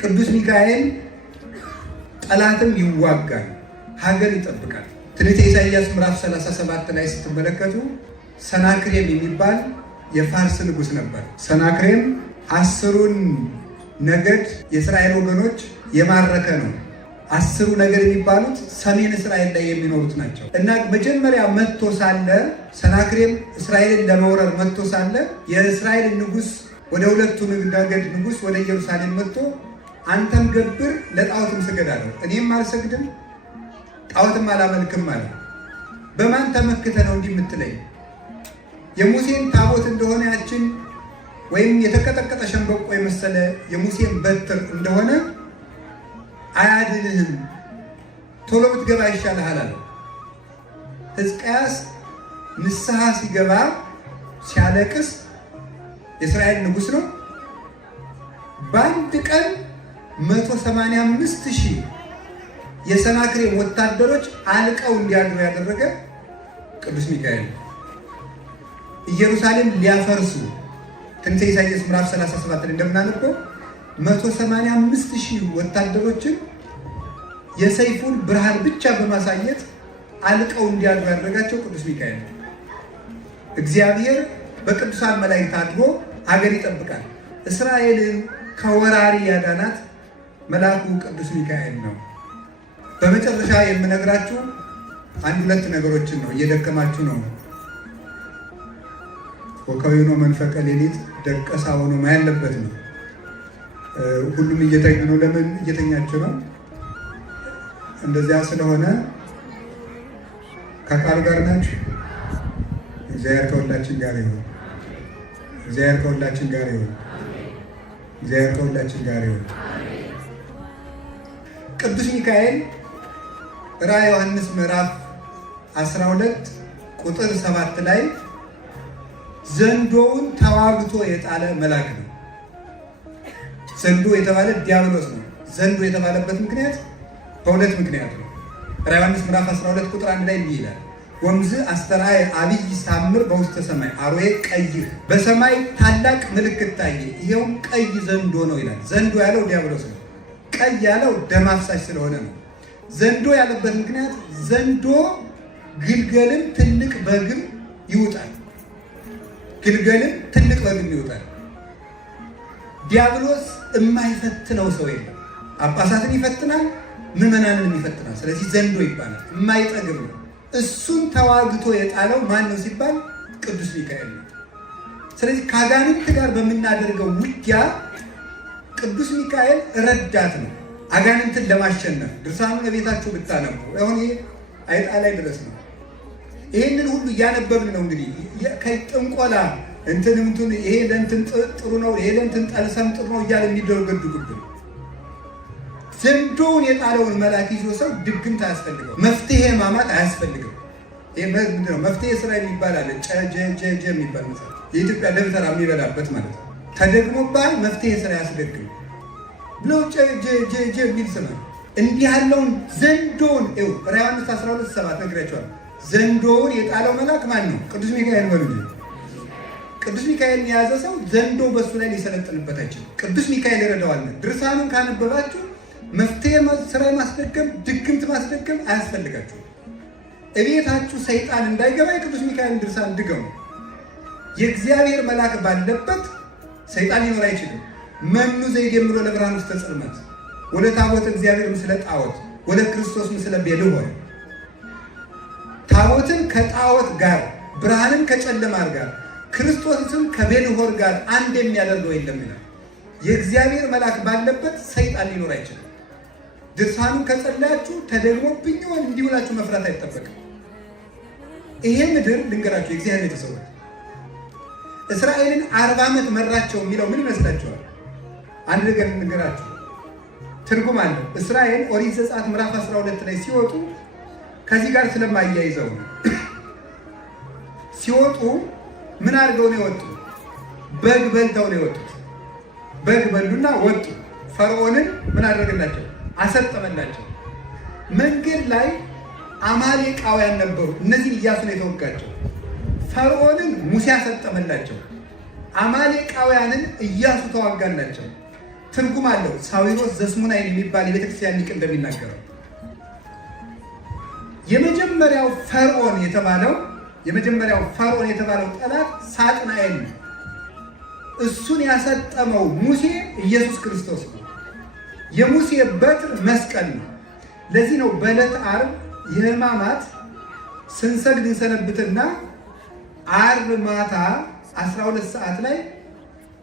ቅዱስ ሚካኤል ጠላትም ይዋጋል፣ ሀገር ይጠብቃል። ትንቢተ ኢሳይያስ ምዕራፍ 37 ላይ ስትመለከቱ ሰናክሬም የሚባል የፋርስ ንጉሥ ነበር። ሰናክሬም 10ሩን ነገድ የእስራኤል ወገኖች የማረከ ነው። 10ሩ ነገድ የሚባሉት ሰሜን እስራኤል ላይ የሚኖሩት ናቸው እና መጀመሪያ መጥቶ ሳለ ሰናክሬም እስራኤልን ለመውረር መጥቶ ሳለ የእስራኤል ንጉሥ ወደ ሁለቱ ነገድ ንጉሥ ወደ ኢየሩሳሌም መጥቶ አንተም ገብር ለጣዖትም ስገድ አለው። እኔም አልሰግድም ጣዖትም አላመልክም አለ። በማን ተመክተ ነው እንዲህ የምትለኝ? የሙሴን ታቦት እንደሆነ ያችን ወይም የተቀጠቀጠ ሸንበቆ የመሰለ የሙሴን በትር እንደሆነ አያድንህም፣ ቶሎ ብትገባ ይሻልሃል አለ። ሕዝቅያስ ንስሐ ሲገባ ሲያለቅስ የእስራኤል ንጉሥ ነው። በአንድ ቀን 185,000 የሰናክሬም ወታደሮች አልቀው እንዲያድሩ ያደረገ ቅዱስ ሚካኤል። ኢየሩሳሌም ሊያፈርሱ ትንቢተ ኢሳይያስ ምዕራፍ 37 ላይ እንደምናነበው 185,000 ወታደሮችን የሰይፉን ብርሃን ብቻ በማሳየት አልቀው እንዲያድሩ ያደረጋቸው ቅዱስ ሚካኤል። እግዚአብሔር በቅዱሳን መላእክት አድሮ ሀገር ይጠብቃል። እስራኤልን ከወራሪ ያዳናት መልአኩ ቅዱስ ሚካኤል ነው። በመጨረሻ የምነግራችሁ አንድ ሁለት ነገሮችን ነው። እየደከማችሁ ነው። ወከዊኖ መንፈቀ ሌሊት ደቀሳ ሆኖ ያለበት ነው። ሁሉም እየተኙ ነው። ለምን እየተኛችሁ ነው? እንደዚያ ስለሆነ ከቃሉ ጋር ናችሁ። እግዚአብሔር ከሁላችን ጋር ይሁን። እግዚአብሔር ከሁላችን ጋር ይሁን። እግዚአብሔር ከሁላችን ጋር ይሁን። ቅዱስ ሚካኤል ራዕየ ዮሐንስ ምዕራፍ 12 ቁጥር 7 ላይ ዘንዶውን ተዋግቶ የጣለ መልአክ ነው። ዘንዶ የተባለ ዲያብሎስ ነው። ዘንዶ የተባለበት ምክንያት በሁለት ምክንያት ነው። ራዕየ ዮሐንስ ምዕራፍ 12 ቁጥር 1 ላይ እንዲህ ይላል፣ ወምዝ አስተርአየ አብይ ሳምር በውስተ ሰማይ አርዌ ቀይሕ፣ በሰማይ ታላቅ ምልክት ታየ፣ ይሄውም ቀይ ዘንዶ ነው ይላል። ዘንዶ ያለው ዲያብሎስ ነው። ቀይ ያለው ደም አፍሳሽ ስለሆነ ነው። ዘንዶ ያለበት ምክንያት ዘንዶ ግልገልም ትልቅ በግም ይውጣል። ግልገልም ትልቅ በግም ይውጣል። ዲያብሎስ የማይፈትነው ሰው የለም። ጳጳሳትን ይፈትናል፣ ምዕመናንን ይፈትናል። ስለዚህ ዘንዶ ይባላል። የማይጠግብ ነው። እሱን ተዋግቶ የጣለው ማን ነው ሲባል ቅዱስ ሚካኤል ነው። ስለዚህ ከአጋንንት ጋር በምናደርገው ውጊያ ቅዱስ ሚካኤል ረዳት ነው። አጋንንትን ለማሸነፍ ድርሳኑን ቤታችሁ ብታነቡ አሁን ይሄ አይጣ ላይ ድረስ ነው። ይሄንን ሁሉ እያነበብን ነው። እንግዲህ ከጥንቆላ እንትን ይሄ ለእንትን ጥሩ ነው፣ ይሄ ለእንትን ጠልሰም ጥሩ ነው እያለ የሚደረገዱብን ዘንዶውን የጣለውን መልአክ ይዞ ሰው ድግምት አያስፈልገው፣ መፍትሄ ማማት አያስፈልገው። ይሄ ምንድን ነው? መፍትሄ ስራ የሚባል አለ። ጨጀጀ የሚባል መጽሐፍ የኢትዮጵያ ደብተራ የሚበላበት ማለት ነው። ተደግሞባል፣ መፍትሄ ስራ ያስደግም ብለው ጨጀጀ የሚል ስማ። እንዲህ ያለውን ዘንዶውን ራዕየ ዮሐንስ 12:7 ነግሬያቸዋል። ዘንዶውን የጣለው መልአክ ማን ነው? ቅዱስ ሚካኤል በሉ። ቅዱስ ሚካኤል የያዘ ሰው ዘንዶ በሱ ላይ ሊሰለጥንበት አይችልም። ቅዱስ ሚካኤል ይረዳዋል። ድርሳኑን ካነበባችሁ መፍትሄ ስራ ማስደገም፣ ድግምት ማስደገም አያስፈልጋችሁም። እቤታችሁ ሰይጣን እንዳይገባ የቅዱስ ሚካኤልን ድርሳን ድገሙ። የእግዚአብሔር መልአክ ባለበት ሰይጣን ሊኖር አይችልም። መኑ ዘይደምሮ ለብርሃን ውስተ ጽልመት ወደ ታቦት እግዚአብሔር ምስለ ጣዖት ወደ ክርስቶስ ምስለ ቤልሆር። ታቦትን ከጣዖት ጋር፣ ብርሃንን ከጨለማ ጋር፣ ክርስቶስን ከቤልሆር ጋር አንድ የሚያደርገው የለም ይላል። የእግዚአብሔር መልአክ ባለበት ሰይጣን ሊኖር አይችልም። ድርሳኑን ከጸለያችሁ ተደግሞብኝ ይሆን እንዲህ ብላችሁ መፍራት አይጠበቅም። ይሄ ምድር ልንገራችሁ፣ የእግዚአብሔር ቤተሰቦች እስራኤልን 40 ዓመት መራቸው የሚለው ምን ይመስላችኋል? አንድ ነገር ልንገራችሁ፣ ትርጉም አለ። እስራኤል ኦሪት ዘጸአት ምዕራፍ 12 ላይ ሲወጡ ከዚህ ጋር ስለማያይዘው ሲወጡ ምን አድርገው ነው የወጡ? በግ በልተው ነው የወጡት። በግ በሉና ወጡ። ፈርዖንን ምን አደረገላቸው? አሰጠመላቸው። መንገድ ላይ አማሌቃውያን ነበሩ። እነዚህ ኢያሱ ነው የተወጋቸው። ፈርዖንን ሙሴ አሰጠመላቸው። አማሌቃውያንን ኢያሱ ተዋጋላቸው። ትርጉም አለው። ሳዊሮስ ዘስሙናይን የሚባል የቤተክርስቲያን ሊቅ እንደሚናገረው የመጀመሪያው ፈርዖን የተባለው ጠላት ሳጥናኤል ነው። እሱን ያሰጠመው ሙሴ ኢየሱስ ክርስቶስ ነው። የሙሴ በትር መስቀል ነው። ለዚህ ነው በዕለተ ዓርብ የሕማማት ስንሰግድ እንሰነብትና ዓርብ ማታ 12 ሰዓት ላይ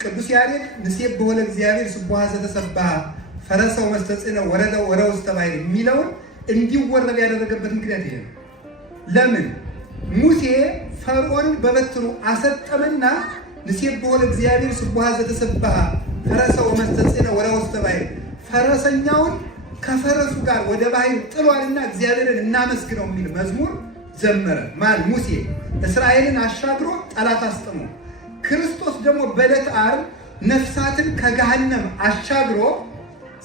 ቅዱስ ያሬድ ንሴብሖ ለእግዚአብሔር ስቡሐ ዘተሰብሐ ፈረሰ ወመስተጽእነ ወረደ ወረውስተ ባሕር የሚለውን እንዲወረድ ያደረገበት ምክንያት ይሄ ነው። ለምን? ሙሴ ፈርዖንን በበትሩ አሰጠመና ንሴብሖ ለእግዚአብሔር ስቡሐ ዘተሰብሐ ፈረሰ ወመስተጽእነ ወረውስተ ባሕር ፈረሰኛውን ከፈረሱ ጋር ወደ ባሕር ጥሏልና እግዚአብሔርን እናመስግነው የሚል መዝሙር ዘመረ። ማን? ሙሴ። እስራኤልን አሻግሮ ጠላት አስጥሞ፣ ክርስቶስ ደግሞ በዕለተ ዓርብ ነፍሳትን ከገሃነም አሻግሮ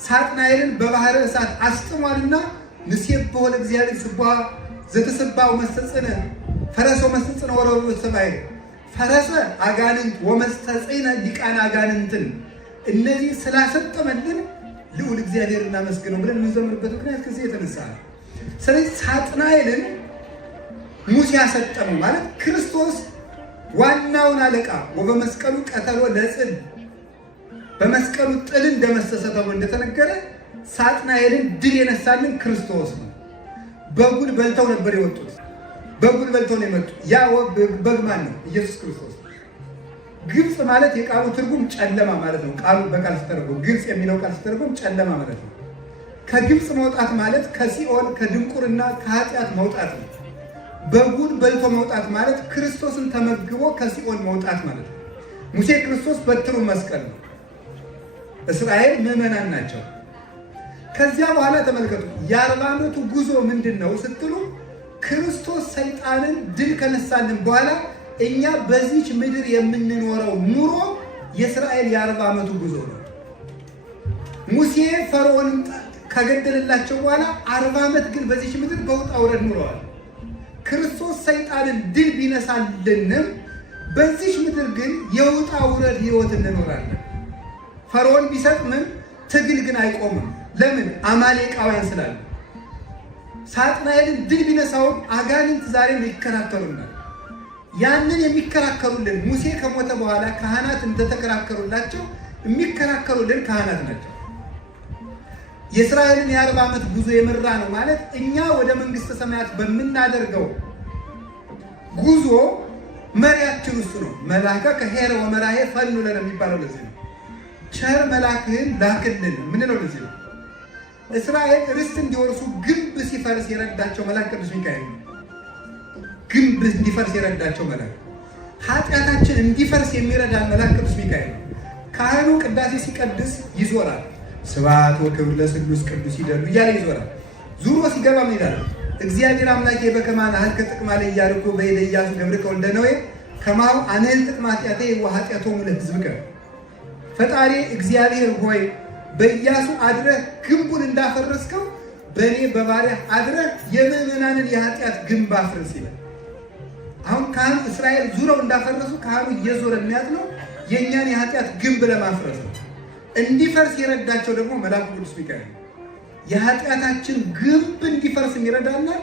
ሳጥናኤልን በባሕረ እሳት አስጥሟልና ንሴብሖ ለእግዚአብሔር ስቡሐ ዘተሰብሐ ወመስተጽእነ ፈረሰ ወመስተጽእነ ወረውስተ ባሕር ፈረሰ አጋንንት ወመስተጽእነ ሊቃነ አጋንንትን እነዚህ ስላሰጠመልን ልዑል እግዚአብሔር እናመስግነው ብለን የምንዘምርበት ምክንያት ከዚህ የተነሳ ነው። ስለዚህ ሳጥናኤልን ሙሴ ያሰጠመው ማለት ክርስቶስ ዋናውን አለቃ ወበመስቀሉ ቀተሎ ለጽል በመስቀሉ ጥልን ደመሰሰ ተብሎ እንደተነገረ ሳጥናኤልን ድል የነሳልን ክርስቶስ ነው። በጉን በልተው ነበር የወጡት። በጉን በልተው ነው የመጡት። ያ በግ ማን ነው? ኢየሱስ ክርስቶስ። ግብፅ ማለት የቃሉ ትርጉም ጨለማ ማለት ነው። ቃሉ በቃል ሲተረጎም ግብፅ የሚለው ቃል ሲተረጎም ጨለማ ማለት ነው። ከግብፅ መውጣት ማለት ከሲኦል ከድንቁርና ከኃጢአት መውጣት ነው። በጉን በልቶ መውጣት ማለት ክርስቶስን ተመግቦ ከሲኦል መውጣት ማለት ነው። ሙሴ ክርስቶስ በትሩ መስቀል ነው። እስራኤል ምዕመናን ናቸው። ከዚያ በኋላ ተመልከቱ፣ የ40 ዓመቱ ጉዞ ምንድን ነው ስትሉ ክርስቶስ ሰይጣንን ድል ከነሳልን በኋላ እኛ በዚች ምድር የምንኖረው ኑሮ የእስራኤል የ40 ዓመቱ ጉዞ ነው። ሙሴ ፈርዖንን ከገደለላቸው በኋላ 40 ዓመት ግን በዚች ምድር በውጣ ውረድ ኑረዋል። ክርስቶስ ሰይጣንን ድል ቢነሳልንም በዚች ምድር ግን የውጣ ውረድ ሕይወት እንኖራለን። ፈርዖን ቢሰጥምን ትግል ግን አይቆምም። ለምን? አማሌቃውያን ስላሉ። ሳጥናኤልን ድል ቢነሳውም አጋንንት ዛሬም ይከራከሩናል። ያንን የሚከራከሩልን ሙሴ ከሞተ በኋላ ካህናት እንደተከራከሩላቸው የሚከራከሩልን ካህናት ናቸው። የእስራኤልን የ40 ዓመት ጉዞ የመራ ነው ማለት እኛ ወደ መንግሥተ ሰማያት በምናደርገው ጉዞ መሪያችን እሱ ነው። መልአከ ከሄረ ወመራሄ ፈኑ ለነ የሚባለው ለዚህ ነው። ቸር መልአክህን ላክልን ምንለው ለዚህ ነው። እስራኤል ርስት እንዲወርሱ ግንብ ሲፈርስ የረዳቸው መልአክ ቅዱስ ሚካኤል ነው። ግንብ እንዲፈርስ የረዳቸው መልአክ፣ ኃጢአታችን እንዲፈርስ የሚረዳን መልአክ ቅዱስ ሚካኤል ነው። ካህኑ ቅዳሴ ሲቀድስ ይዞራል። ስብሐት ወክብር ለስሉስ ቅዱስ ይደሉ እያለ ይዞራል። ዙሮ ሲገባ ምን ይላል? እግዚአብሔር አምላኬ በከመ ናህልከ ጥቅማ ለኢያሪኮ በእደ ኢያሱ ገብርከ ወልደ ነዌ ከማሁ አንህል ጥቅመ ኃጢአቴ ወኃጢአቶሙ ለሕዝብከ። ፈጣሪ እግዚአብሔር ሆይ በኢያሱ አድረህ ግንቡን እንዳፈረስከው በእኔ በባሪያህ አድረህ የምዕመናንን የኃጢአት ግንብ አፍርስ ይላል። አሁን ካህኑ እስራኤል ዙረው እንዳፈረሱ ካህኑ እየዞረ የሚያጥነው የእኛን የኃጢአት ግንብ ለማፍረስ ነው። እንዲፈርስ የረዳቸው ደግሞ መልአኩ ቅዱስ ሚካኤል ነው። የኃጢአታችን ግንብ እንዲፈርስ ይረዳናል።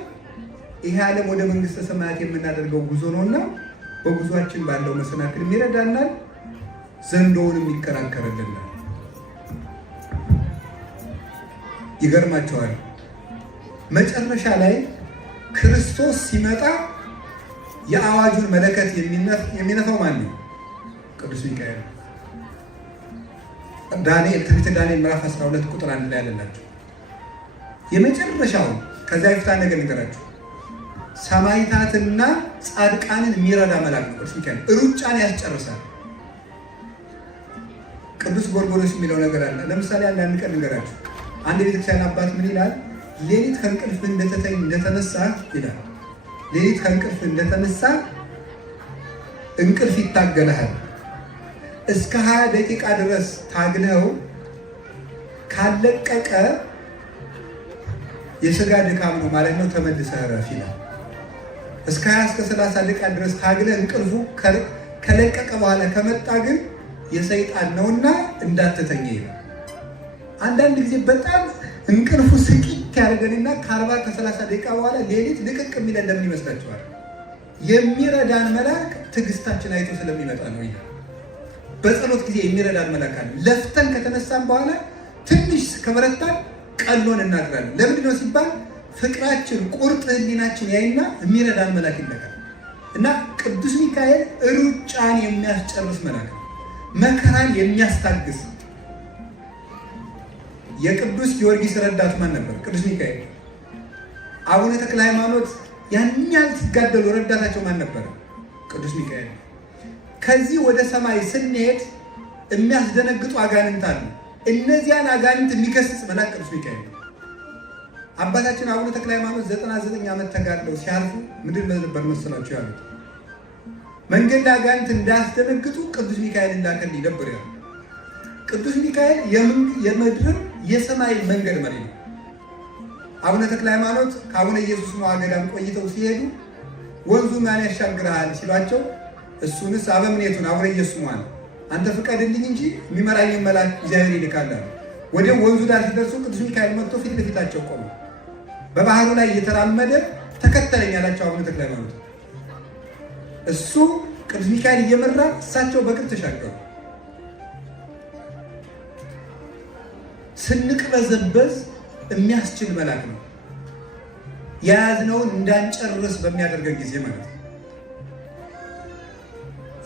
ይሄ ዓለም ወደ መንግሥተ ሰማያት የምናደርገው ጉዞ ነውና በጉዟችን ባለው መሰናክል ይረዳናል። ዘንዶውንም ይከራከርልናል። ይገርማቸዋል። መጨረሻ ላይ ክርስቶስ ሲመጣ የአዋጁን መለከት የሚነፋው ማን ነው? ቅዱስ ሚካኤል። ዳንኤል ትንቢተ ዳንኤል ምዕራፍ 12 ቁጥር 1 ላይ ያለላችሁ የመጨረሻው። ከዚያ በፊት ነገር ንገራችሁ። ሰማዕታትና ጻድቃንን የሚረዳ መልአክ ቅዱስ ሚካኤል ሩጫን ያስጨርሳል። ቅዱስ ጎርጎርዮስ የሚለው ነገር አለ። ለምሳሌ አንዳንድ ቀን ንገራችሁ። አንድ የቤተክርስቲያን አባት ምን ይላል? ሌሊት ከእንቅልፍ እንደተነሳ ይላል። ሌሊት ከእንቅልፍ እንደተነሳ እንቅልፍ ይታገለሃል። እስከ 20 ደቂቃ ድረስ ታግለው ካለቀቀ የሥጋ ድካም ነው ማለት ነው፣ ተመልሰህ እረፍ ይላል። እስከ 20 እስከ 30 ደቂቃ ድረስ ታግለህ እንቅልፉ ከለቀቀ በኋላ ከመጣ ግን የሰይጣን ነውና እንዳትተኛ ይላል። አንዳንድ ጊዜ በጣም እንቅልፉ ስቂት ያደርገንና ከ40 ከ30 ደቂቃ በኋላ ሌሊት ልቅቅ የሚለን ለምን ይመስላችኋል? የሚረዳን መልአክ ትዕግስታችን አይቶ ስለሚመጣ ነው ይላል። በጸሎት ጊዜ የሚረዳን መልአክ አለ። ለፍተን ከተነሳን በኋላ ትንሽ ከበረታን ቀሎን እናድራለን። ለምንድን ነው ሲባል ፍቅራችን ቁርጥ ህሊናችን ያይና የሚረዳን መልአክ ይለካል። እና ቅዱስ ሚካኤል ሩጫን የሚያስጨርስ መልአክ ነው። መከራን የሚያስታግስ። የቅዱስ ጊዮርጊስ ረዳት ማን ነበር? ቅዱስ ሚካኤል። አቡነ ተክለ ሃይማኖት ያን ያህል ሲጋደሉ ረዳታቸው ማን ነበር? ቅዱስ ሚካኤል። ከዚህ ወደ ሰማይ ስንሄድ የሚያስደነግጡ አጋንንት አሉ። እነዚያን አጋንንት የሚገስጽ መልአክ ቅዱስ ሚካኤል ነው። አባታችን አቡነ ተክለ ሃይማኖት 99 ዓመት ተጋድለው ሲያርፉ ምንድን ነበር መሰላችሁ ያሉት? መንገድ አጋንንት እንዳያስደነግጡ ቅዱስ ሚካኤል ላከልኝ ነበር ያሉት። ቅዱስ ሚካኤል የምድርም የሰማይ መንገድ መሪ ነው። አቡነ ተክለ ሃይማኖት ከአቡነ ኢየሱስ ሞዐ ገዳም ቆይተው ሲሄዱ ወንዙ ማን ያሻግርሃል ሲሏቸው እሱንስ አበምኔቱን አቡነ ኢየሱስ ሞዐን አንተ ፍቀድልኝ እንጂ የሚመራኝ መልአክ እግዚአብሔር ይልካል አሉ። ወዲያው ወንዙ ዳር ሲደርሱ ቅዱስ ሚካኤል መጥቶ ፊት ለፊታቸው ቆመ። በባህሩ ላይ እየተራመደ ተከተለኝ አላቸው አቡነ ተክለ ሃይማኖት። እሱ ቅዱስ ሚካኤል እየመራ እሳቸው በእግር ተሻገሩ። ስንቅበዘበዝ የሚያስችል መልአክ ነው። የያዝነውን እንዳንጨርስ በሚያደርገን ጊዜ ማለት ነው።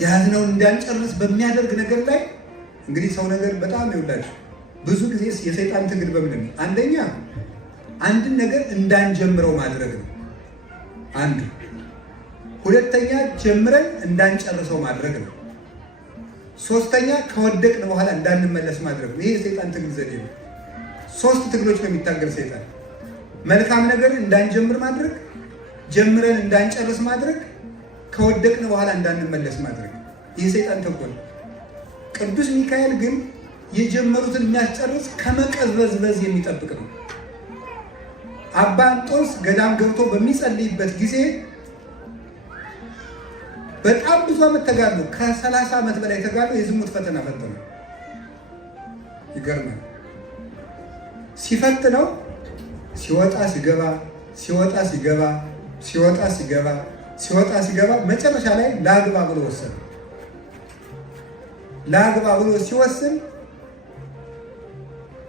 የያዝነውን እንዳንጨርስ በሚያደርግ ነገር ላይ እንግዲህ ሰው ነገር በጣም ይወዳል። ብዙ ጊዜ የሰይጣን ትግል በምንድን ነው? አንደኛ አንድን ነገር እንዳንጀምረው ማድረግ ነው አንዱ። ሁለተኛ ጀምረን እንዳንጨርሰው ማድረግ ነው። ሶስተኛ ከወደቅን በኋላ እንዳንመለስ ማድረግ ነው። ይሄ የሰይጣን ትግል ዘዴ ነው። 3 ትግሎች ነው የሚታገል ሰይጣን። መልካም ነገር እንዳንጀምር ማድረግ፣ ጀምረን እንዳንጨርስ ማድረግ፣ ከወደቅን በኋላ እንዳንመለስ ማድረግ። ይህ ሰይጣን ተንኮል። ቅዱስ ሚካኤል ግን የጀመሩትን የሚያስጨርስ ከመቀዝበዝበዝ የሚጠብቅ ነው። አባ እንጦንስ ገዳም ገብቶ በሚጸልይበት ጊዜ በጣም ብዙ ዓመት ተጋድሎ ከ30 ዓመት በላይ ተጋድሎ የዝሙት ፈተና ፈተነ። ይገርማል። ሲፈትነው ሲወጣ ሲገባ ሲወጣ ሲገባ ሲወጣ ሲገባ ሲወጣ ሲገባ መጨረሻ ላይ ላግባ ብሎ ወሰነ። ላግባ ብሎ ሲወስን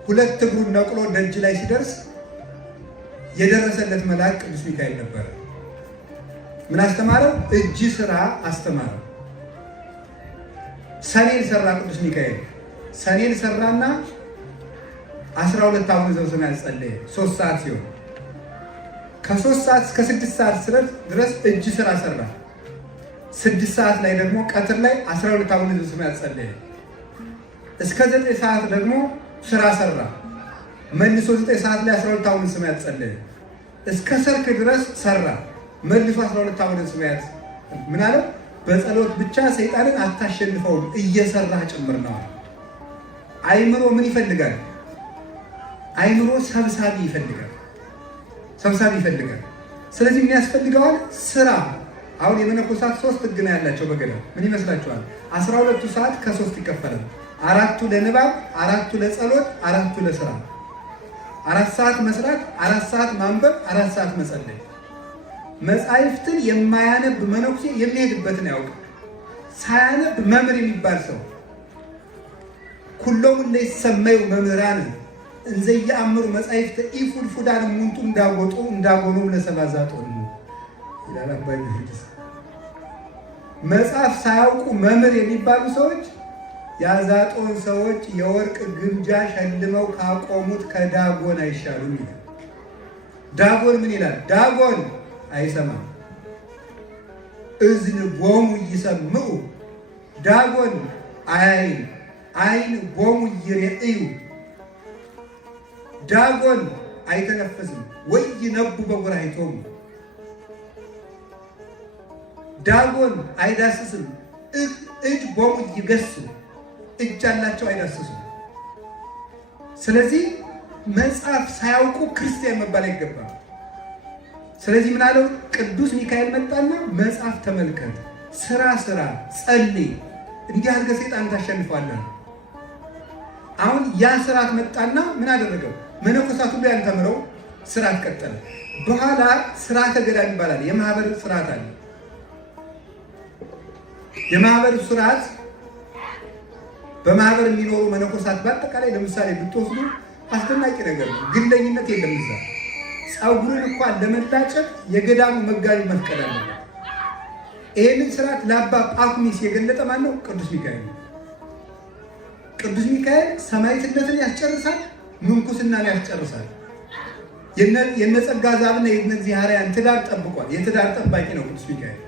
2 እግሩን ነቅሎ ደጅ ላይ ሲደርስ የደረሰለት መልአክ ቅዱስ ሚካኤል ነበረ። ምን አስተማረው? እጅ ስራ አስተማረው። ሰኔን ሰራ ቅዱስ ሚካኤል። ሰኔን ሰራና 12 አቡነ ዘበሰማያት ጸለየ። 3 ሰዓት ሲሆን ከ3 ሰዓት እስከ 6 ሰዓት ድረስ እጅ ስራ ሰራ። 6 ሰዓት ላይ ደግሞ ቀትር ላይ 12 አቡነ ዘበሰማያት ጸለየ። እስከ 9 ሰዓት ደግሞ ስራ ሰራ። መልሶ 9 ሰዓት ላይ 12 አቡነ ዘበሰማያት ጸለየ። እስከ ሰርክ ድረስ ሰራ። መልሶ 12 አቡነ ዘበሰማያት ምን አለ? በጸሎት ብቻ ሰይጣንን አታሸንፈውም፣ እየሰራህ ጭምር ነው። አይምሮ ምን ይፈልጋል? አይምሮ ሰብሳቢ ይፈልጋል። ሰብሳቢ ይፈልጋል። ስለዚህ ምን ያስፈልገዋል? ስራ። አሁን የመነኮሳት 3 ህግ ነው ያላቸው በገዳም። ምን ይመስላችኋል? 12ቱ ሰዓት ከ3 ይከፈላል። 4ቱ ለንባብ፣ 4ቱ ለጸሎት፣ 4ቱ ለስራ። 4 ሰዓት መስራት፣ 4 ሰዓት ማንበብ፣ 4 ሰዓት መጸለይ። መጻሕፍትን የማያነብ መነኩሴ የሚሄድበትን ያውቃል። ሳያነብ መምህር የሚባል ሰው ኩሎሙ ለይሰመዩ መምህራን እንዘ ይአምሩ መጻሕፍተ ኢፉድፉዳን እሙንቱ እንዳጎኑ ለሰብአ ዘአጦን ይላል አባ ጊዮርጊስ። መጽሐፍ ሳያውቁ መምህር የሚባሉ ሰዎች የአዛጦን ሰዎች የወርቅ ግምጃ ሸልመው ካቆሙት ከዳጎን አይሻሉም ይላል። ዳጎን ምን ይላል? ዳጎን አይሰማም። እዝን ቦሙ ይሰምዑ፣ ዳጎን አያይም። አይን ቦሙ ይሬእዩ፣ ዳጎን አይተነፍስም። ወይ ነቡ በጉራይቶሙ፣ ዳጎን አይዳስስም። እጅ ቦሙ ይገስጹ፣ እጅ አላቸው አይዳስሱም። ስለዚህ መጽሐፍ ሳያውቁ ክርስቲያን መባል አይገባም። ስለዚህ ምን አለው? ቅዱስ ሚካኤል መጣና መጽሐፍ ተመልከት፣ ስራ፣ ጸልይ፣ እንዲህ አድርገህ ሰይጣን ታሸንፋለህ። አሁን ያ ስርዓት መጣና ምን አደረገው? መነኮሳቱ ሁሉ ያን ተምረው ስርዓት ቀጠለ። በኋላ ስርዓተ ገዳም ይባላል። የማህበር ስርዓት አለ። የማህበር ስርዓት በማህበር የሚኖሩ መነኮሳት በአጠቃላይ ለምሳሌ ብትወስዱ አስደናቂ ነገር ነው። ግለኝነት የለም እዛ። ፀጉርን እንኳን ለመላጨት የገዳሙ መጋቢ መፍቀድ አለበት። ይህንን ስርዓት ለአባ ጳኩሚስ የገለጠ ማን ነው? ቅዱስ ሚካኤል ነው። ቅዱስ ሚካኤል ሰማዕትነትን ያስጨርሳል፣ ምንኩስናን ያስጨርሳል። የነ ጸጋ ዛብና የነ እግዚአብሔርን ትዳር ጠብቋል። የትዳር ጠባቂ ነው ቅዱስ ሚካኤል።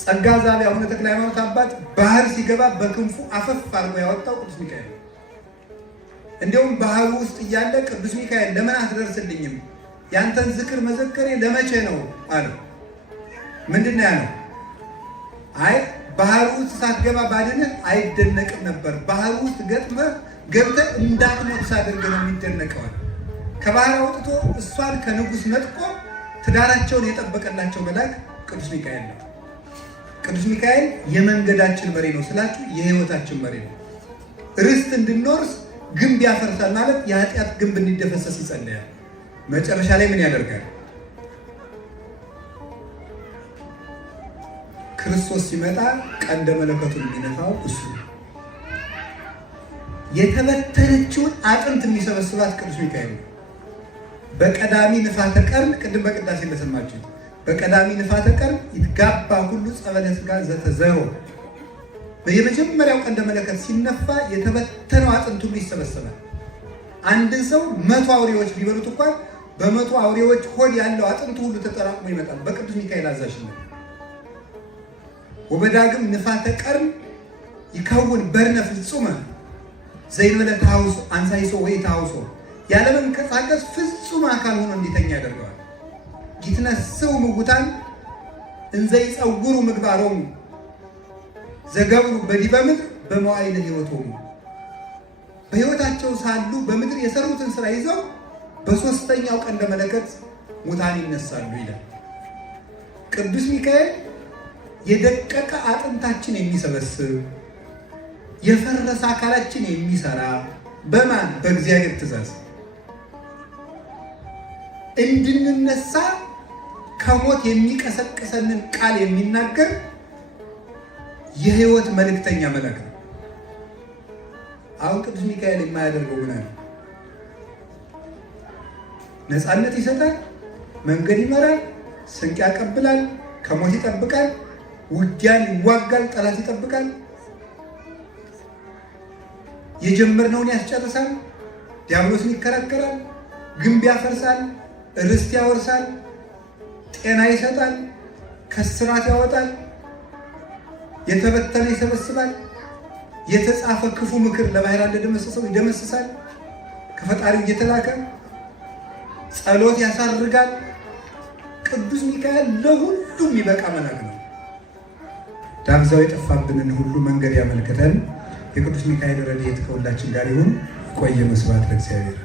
ጸጋ ዛብ አቡነ ተክለ ሃይማኖት አባት ባህር ሲገባ በክንፉ አፈፍ አድርጎ ያወጣው ቅዱስ ሚካኤል። እንዲሁም ባህሩ ውስጥ እያለ ቅዱስ ሚካኤል ለምን አትደርስልኝም? ያንተን ዝክር መዘከሬ ለመቼ ነው አለው። ምንድን ነው ያለው? አይ ባህሩ ውስጥ ሳትገባ ባድንህ አይደነቅም ነበር። ባህሩ ውስጥ ገብተህ እንዳትሞት ሳደርግ ነው የሚደነቀዋል። ከባህር አውጥቶ እሷን ከንጉሥ ነጥቆ ትዳራቸውን የጠበቀላቸው መልአክ ቅዱስ ሚካኤል ነው። ቅዱስ ሚካኤል የመንገዳችን መሪ ነው ስላችሁ የህይወታችን መሪ ነው። ርስት እንድንወርስ ግንብ ያፈርሳል ማለት የኃጢአት ግንብ እንዲደፈሰስ ይጸልያል። መጨረሻ ላይ ምን ያደርጋል? ክርስቶስ ሲመጣ ቀንደ መለከቱን የሚነፋው እሱ ነው። የተበተነችውን አጥንት የሚሰበስባት ቅዱስ ሚካኤል ነው። በቀዳሚ ንፋተ ቀርን ቅድም በቅዳሴ እንደሰማችሁት በቀዳሚ ንፋተ ቀርን ይትጋባ ሁሉ ጸበለ ሥጋ ዘተዘሮ የመጀመሪያው ቀንደ መለከት ሲነፋ የተበተነው አጥንት ሁሉ ይሰበሰባል። አንድን ሰው 100 አውሬዎች ቢበሉት እንኳን በ100 አውሬዎች ሆድ ያለው አጥንት ሁሉ ተጠራቅሞ ይመጣል በቅዱስ ሚካኤል አዛዥነት። ወበዳግም ንፋተ ቀርን ይከውን በርነ ፍጹመ ዘይበለ ታውሶ አንሳይሶ ወይ ታውሶ ያለመንቀሳቀስ ፍጹም አካል ሆኖ እንዲተኛ ያደርገዋል። ይትነስው ምውታን እንዘ ይጸውሩ ምግባሮሙ ዘገብሩ በዲበ ምድር በመዋዕለ ሕይወቶሙ በሕይወታቸው ሳሉ በምድር የሰሩትን ስራ ይዘው በሶስተኛው ቀንደ መለከት ሙታን ይነሳሉ ይላል። ቅዱስ ሚካኤል የደቀቀ አጥንታችን የሚሰበስብ የፈረሰ አካላችን የሚሰራ በማን? በእግዚአብሔር ትእዛዝ እንድንነሳ ከሞት የሚቀሰቅሰንን ቃል የሚናገር የህይወት መልእክተኛ መልአክ ነው። አሁን ቅዱስ ሚካኤል የማያደርገው ምን አለ? ነፃነት ይሰጣል፣ መንገድ ይመራል፣ ስንቅ ያቀብላል፣ ከሞት ይጠብቃል፣ ውጊያን ይዋጋል፣ ጠላት ይጠብቃል፣ የጀመርነውን ያስጨርሳል፣ ዲያብሎስን ይከራከራል፣ ግንብ ያፈርሳል፣ ርስት ያወርሳል፣ ጤና ይሰጣል፣ ከስራት ያወጣል፣ የተበተነ ይሰበስባል፣ የተጻፈ ክፉ ምክር ለባህር እንደደመሰሰው ይደመስሳል፣ ከፈጣሪው እየተላከ ጸሎት ያሳርጋል። ቅዱስ ሚካኤል ለሁሉም ይበቃ መልአክ ነው። ዳብዛው የጠፋብንን ሁሉ መንገድ ያመልክተን። የቅዱስ ሚካኤል ረድኤት ከሁላችን ጋር ይሁን። ቆየ። መስዋዕት ለእግዚአብሔር።